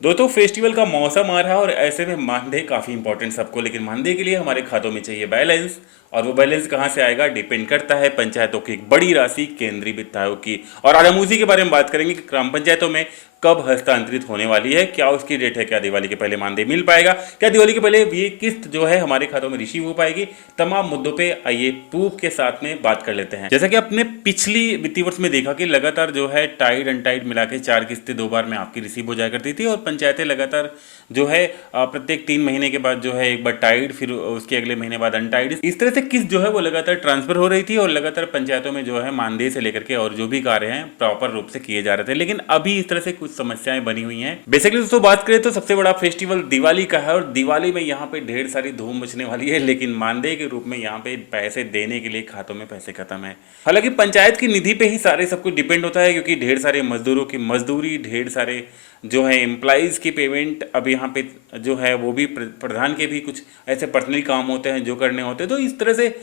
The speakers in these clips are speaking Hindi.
दोस्तों फेस्टिवल का मौसम आ रहा है और ऐसे में मानदेय काफ़ी इंपॉर्टेंट सबको, लेकिन मानदेय के लिए हमारे खातों में चाहिए बैलेंस। और वो बैलेंस कहाँ से आएगा डिपेंड करता है पंचायतों की एक बड़ी राशि केंद्रीय वित्त आयोग की। और आज हम उसी के बारे में बात करेंगे कि ग्राम पंचायतों में कब हस्तांतरित होने वाली है, क्या उसकी डेट है, क्या दिवाली के पहले मानदेय मिल पाएगा, क्या दिवाली के पहले ये किस्त जो है हमारे खातों में रिसीव हो पाएगी। तमाम मुद्दों पे आइए प्रूफ के साथ में बात कर लेते हैं। जैसा कि आपने पिछली वित्तीय वर्ष में देखा कि लगातार जो है टाइड अनटाइड मिला के 4 किस्तें 2 बार में आपकी रिसीव हो जाया करती थी और पंचायतें लगातार जो है प्रत्येक 3 महीने के बाद जो है एक बार टाइड, फिर उसके अगले महीने बाद अनटाइड, इस तरह से किस्त जो है वो लगातार ट्रांसफर हो रही थी और लगातार पंचायतों में जो है मानदेय से लेकर के और जो भी कार्य हैं प्रॉपर रूप से किए जा रहे थे। लेकिन अभी इस तरह से कुछ समस्याएं बनी हुई हैं। बेसिकली दोस्तों बात करें तो सबसे बड़ा फेस्टिवल दिवाली का है और दिवाली में यहाँ पे ढेर सारी धूम मचने वाली है, लेकिन मानदेय के रूप में यहाँ पे पैसे देने के लिए खातों में पैसे खत्म है। हालांकि पंचायत की निधि पे ही सारे सब कुछ डिपेंड होता है, क्योंकि ढेर सारे मजदूरों की मजदूरी, ढेर सारे जो है एम्प्लॉइज की पेमेंट अब यहाँ पे जो है वो भी प्रधान के भी कुछ ऐसे पर्सनली काम होते हैं जो करने होते हैं। तो इस तरह से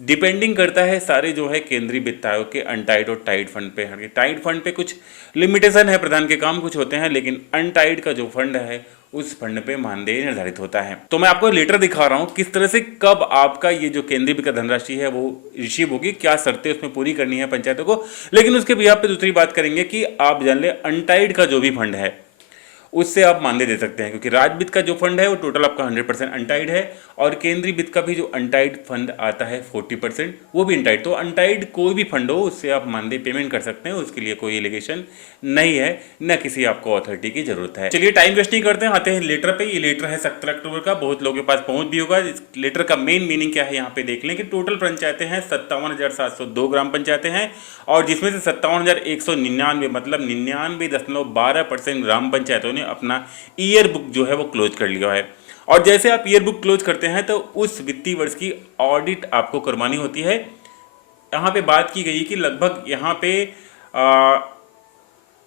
डिपेंडिंग करता है सारे जो है केंद्रीय वित्त आयोग के अनटाइड और टाइड फंड पे। टाइड फंड पे कुछ लिमिटेशन है, प्रधान के काम कुछ होते हैं, लेकिन अनटाइड का जो फंड है उस फंड पे मानदेय निर्धारित होता है। तो मैं आपको लेटर दिखा रहा हूं किस तरह से कब आपका ये जो केंद्रीय वित्त धनराशि है वो रिसीव होगी, क्या शर्तें उसमें पूरी करनी है पंचायतों को। लेकिन उसके बिहाफ पे दूसरी बात करेंगे कि आप जान ले अनटाइड का जो भी फंड है उससे आप मानदेय दे सकते हैं, क्योंकि राज्य वित्त का जो फंड है वो टोटल आपका 100% अनटाइड है और केंद्रीय वित्त का भी जो अनटाइड फंड आता है 40% वो भी अनटाइड। तो अनटाइड कोई भी फंड हो उससे आप मानदेय पेमेंट कर सकते हैं, उसके लिए कोई एलिगेशन नहीं है, न किसी आपको अथॉरिटी की जरूरत है। चलिए टाइम वेस्ट नहीं करते हैं, आते हैं लेटर पे। ये लेटर है 17 अक्टूबर का, बहुत लोगों के पास पहुंच भी होगा। इस लेटर का मेन मीनिंग क्या है यहाँ पे देख लें कि टोटल पंचायतें हैं 57,702 ग्राम पंचायतें हैं और जिसमें से 57,199 मतलब 99.12% ग्राम पंचायतों ने अपना ईयर बुक जो है वो क्लोज कर लिया है। और जैसे आप ईयर बुक क्लोज करते हैं तो उस वित्तीय वर्ष की ऑडिट आपको करवानी होती है। यहाँ पे बात की गई कि लगभग यहाँ पे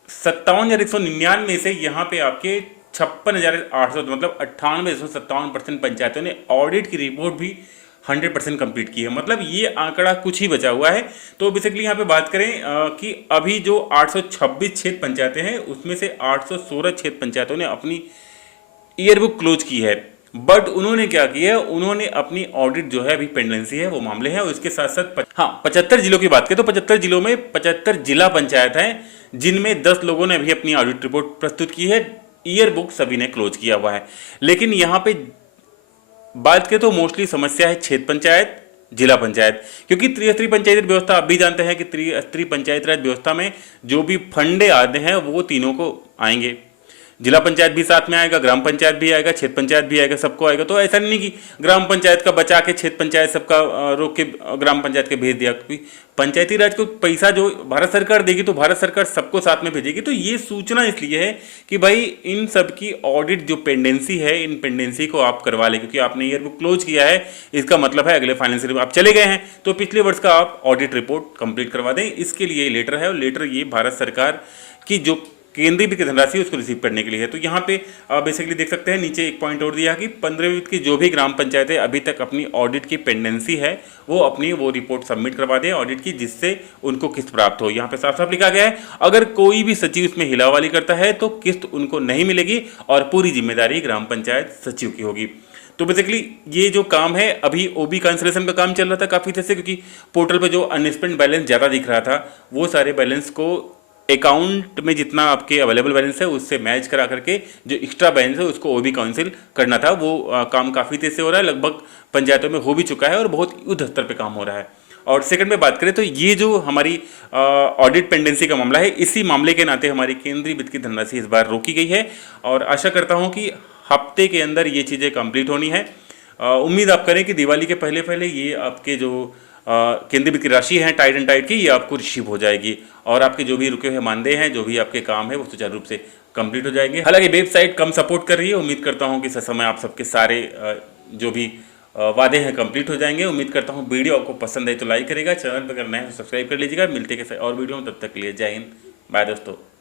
57,199 में से यहाँ पे आपके 56,800 मतलब 98.57% पंचायतों ने ऑडिट की रिपोर्ट भी 100% कंप्लीट की है। मतलब ये आंकड़ा कुछ ही बचा हुआ है। तो बेसिकली यहाँ पे बात करें कि अभी जो 826 क्षेत्र पंचायतें हैं उसमें से 816 क्षेत्र पंचायतों ने अपनी ईयर बुक क्लोज की है। बट उन्होंने क्या किया, उन्होंने अपनी ऑडिट जो है अभी पेंडेंसी है वो मामले हैं। और इसके साथ साथ हाँ 75 जिलों की बात करें तो 75 जिलों में 75 जिला पंचायत हैं जिनमें 10 लोगों ने अभी अपनी ऑडिट रिपोर्ट प्रस्तुत की है। ईयर बुक सभी ने क्लोज किया हुआ है। लेकिन यहाँ पे बात करें तो मोस्टली समस्या है क्षेत्र पंचायत, जिला पंचायत, क्योंकि त्रिस्तरीय पंचायती व्यवस्था आप भी जानते हैं कि त्रिस्तरीय पंचायत राज व्यवस्था में जो भी फंडे आते हैं वो तीनों को आएंगे। जिला पंचायत भी साथ में आएगा, ग्राम पंचायत भी आएगा, क्षेत्र पंचायत भी आएगा, सबको आएगा। तो ऐसा नहीं कि ग्राम पंचायत का बचा के क्षेत्र पंचायत सबका रोक के ग्राम पंचायत के भेज दिया, क्योंकि पंचायती राज को पैसा जो भारत सरकार देगी तो भारत सरकार सबको साथ में भेजेगी। तो ये सूचना इसलिए है कि भाई इन सब की ऑडिट जो पेंडेंसी है, इन पेंडेंसी को आप करवा लें, क्योंकि आपने ईयर बुक क्लोज किया है। इसका मतलब है अगले फाइनेंशियल आप चले गए हैं तो पिछले वर्ष का आप ऑडिट रिपोर्ट कंप्लीट करवा दें। इसके लिए लेटर है और लेटर ये भारत सरकार की जो केंद्रीय वित्त धनराशि उसको रिसीव करने के लिए है। तो यहाँ पे बेसिकली देख सकते हैं नीचे एक पॉइंट और दिया कि 15वीं वित्त की जो भी ग्राम पंचायतें अभी तक अपनी ऑडिट की पेंडेंसी है वो अपनी वो रिपोर्ट सबमिट करवा दें ऑडिट की, जिससे उनको किस्त प्राप्त हो। यहाँ पे साफ साफ लिखा गया है अगर कोई भी सचिव इसमें हिलावाली करता है तो किस्त उनको नहीं मिलेगी और पूरी जिम्मेदारी ग्राम पंचायत सचिव की होगी। तो बेसिकली ये जो काम है अभी ओबी कैंसिलेशन का काम चल रहा था काफ़ी देर से, क्योंकि पोर्टल पे जो अनस्पेंड बैलेंस ज़्यादा दिख रहा था वो सारे बैलेंस को अकाउंट में जितना आपके अवेलेबल बैलेंस है उससे मैच करा करके जो एक्स्ट्रा बैलेंस है उसको ओबी काउंसिल करना था। वो काम काफ़ी तेज से हो रहा है, लगभग पंचायतों में हो भी चुका है और बहुत युद्ध स्तर पे काम हो रहा है। और सेकंड में बात करें तो ये जो हमारी ऑडिट पेंडेंसी का मामला है, इसी मामले के नाते हमारी केंद्रीय वित्त की धनराशि इस बार रोकी गई है और आशा करता हूँ कि हफ्ते के अंदर ये चीज़ें कंप्लीट होनी है। उम्मीद आप करें कि दिवाली के पहले पहले ये आपके जो केंद्रीय वित्त की राशि है टाइड एंड टाइड की ये आपको रिसीव हो जाएगी और आपके जो भी रुके हुए मानदेय हैं, जो भी आपके काम है वो सुचारू रूप से कंप्लीट हो जाएंगे। हालांकि वेबसाइट कम सपोर्ट कर रही है, उम्मीद करता हूं कि समय आप सबके सारे जो भी वादे हैं कंप्लीट हो जाएंगे। उम्मीद करता हूं वीडियो आपको पसंद आए तो लाइक करेगा, चैनल पर अगर नए हो सब्सक्राइब कर लीजिएगा। मिलते हैं और वीडियो में, तब तक के लिए जय हिंद, बाय दोस्तों।